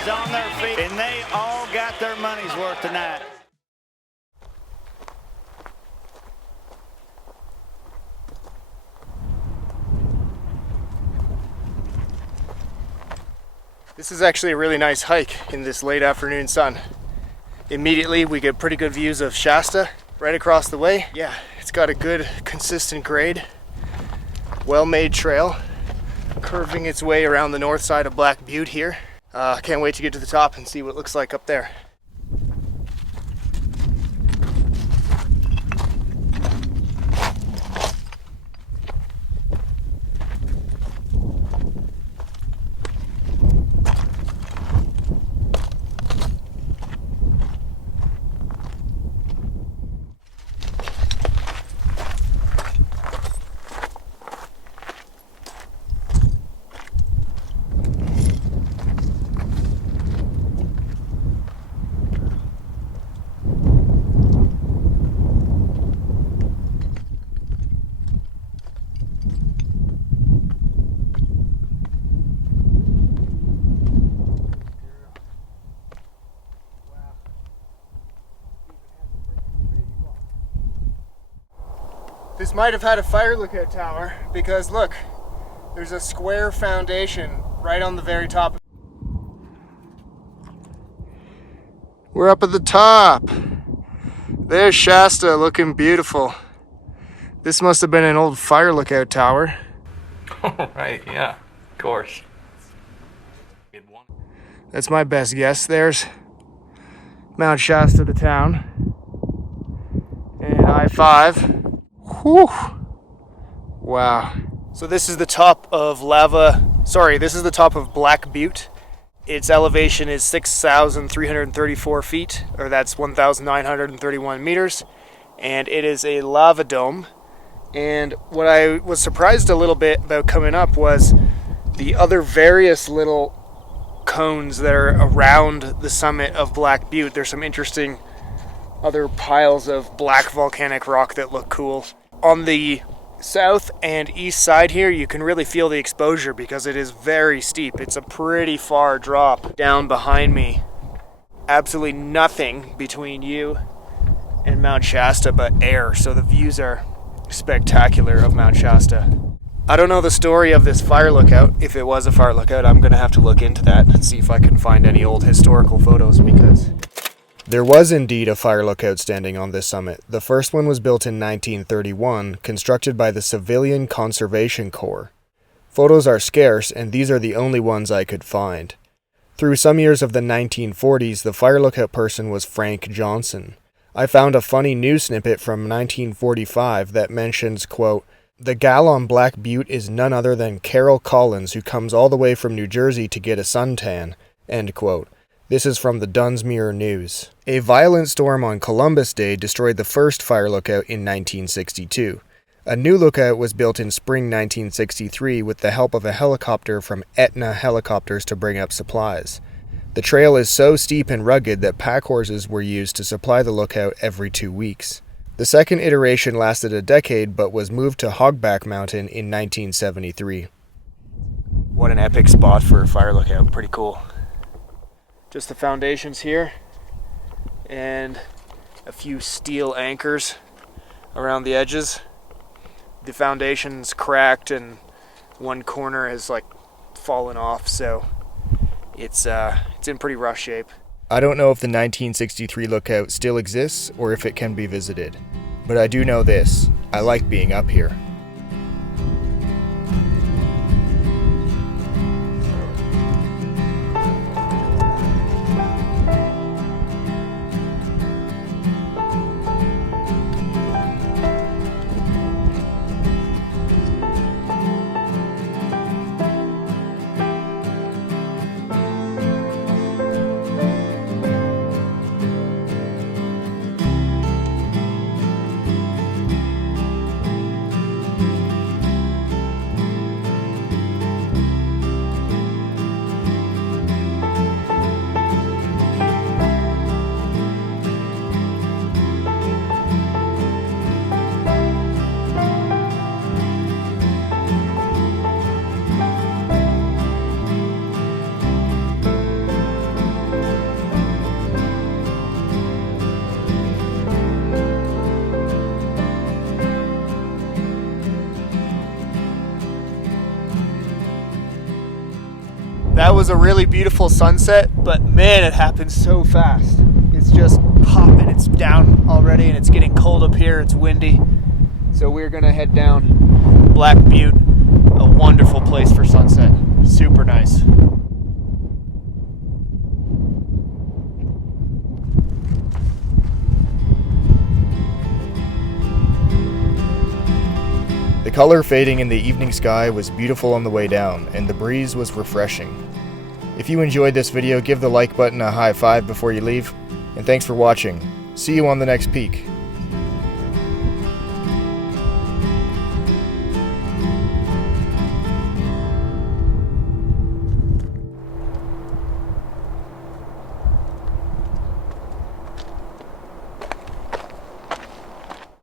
Everybody's on their feet, and they all got their money's worth tonight. This is actually a really nice hike in this late afternoon sun. Immediately we get pretty good views of Shasta right across the way. Yeah, it's got a good consistent grade, well-made trail curving its way around the north side of Black Butte here. Can't wait to get to the top and see what it looks like up there. This might have had a fire lookout tower because look, there's a square foundation right on the very top. We're up at the top. There's Shasta looking beautiful. This must have been an old fire lookout tower. Oh, right, yeah, of course. That's my best guess. There's Mount Shasta, the town, and I-5. Whew. Wow. So this is the top of this is the top of Black Butte. Its elevation is 6,334 feet, or that's 1,931 meters, and it is a lava dome. And what I was surprised a little bit about coming up was the other various little cones that are around the summit of Black Butte. There's some interesting other piles of black volcanic rock that look cool. On the south and east side here, you can really feel the exposure because it is very steep. It's a pretty far drop down behind me. Absolutely nothing between you and Mount Shasta but air, so the views are spectacular of Mount Shasta. I don't know the story of this fire lookout. If it was a fire lookout, I'm going to have to look into that and see if I can find any old historical photos, because there was indeed a fire lookout standing on this summit. The first one was built in 1931, constructed by the Civilian Conservation Corps. Photos are scarce, and these are the only ones I could find. Through some years of the 1940s, the fire lookout person was Frank Johnson. I found a funny news snippet from 1945 that mentions, quote, "The gal on Black Butte is none other than Carol Collins, who comes all the way from New Jersey to get a suntan," end quote. This is from the Dunsmuir News. A violent storm on Columbus Day destroyed the first fire lookout in 1962. A new lookout was built in spring 1963 with the help of a helicopter from Etna Helicopters to bring up supplies. The trail is so steep and rugged that pack horses were used to supply the lookout every 2 weeks. The second iteration lasted a decade but was moved to Hogback Mountain in 1973. What an epic spot for a fire lookout. Pretty cool. Just the foundations here and a few steel anchors around the edges. The foundation's cracked and one corner has fallen off, so it's in pretty rough shape. I don't know if the 1963 lookout still exists or if it can be visited, but I do know this: I like being up here. That was a really beautiful sunset, but man, it happened so fast. It's just popping, it's down already, and it's getting cold up here, it's windy. So we're gonna head down Black Butte, a wonderful place for sunset. Super nice. The color fading in the evening sky was beautiful on the way down, and the breeze was refreshing. If you enjoyed this video, give the like button a high five before you leave, and thanks for watching. See you on the next peak.